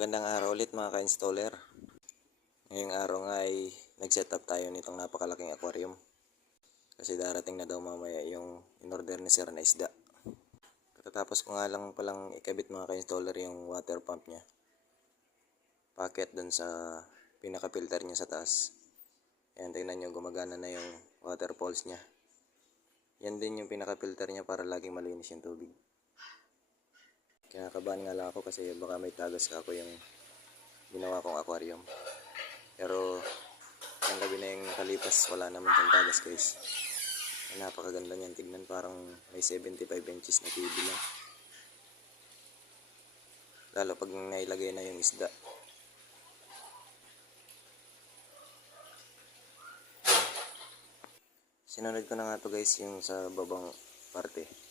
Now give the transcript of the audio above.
Magandang araw ulit mga ka-installer. Ngayong araw nga ay nag-setup tayo nitong napakalaking aquarium. Kasi darating na daw mamaya yung in-order ni sir na isda. Katatapos ko nga lang palang ikabit mga ka-installer yung water pump niya. Packet dun sa pinaka-filter niya sa taas. Ayan, tingnan nyo, gumagana na yung water pulse niya. Yan din yung pinaka-filter niya para laging malinis yung tubig. Kinakabahan nga lang ako kasi baka may tagas ako yung ginawa kong aquarium. Pero ang gabi na yung nakalipas, wala naman siyang tagas guys. Napakaganda niyan tignan, parang may 75 inches na TV lang. Lalo pag nailagay na yung isda. Sinunod ko na nga to guys yung sa babang parte.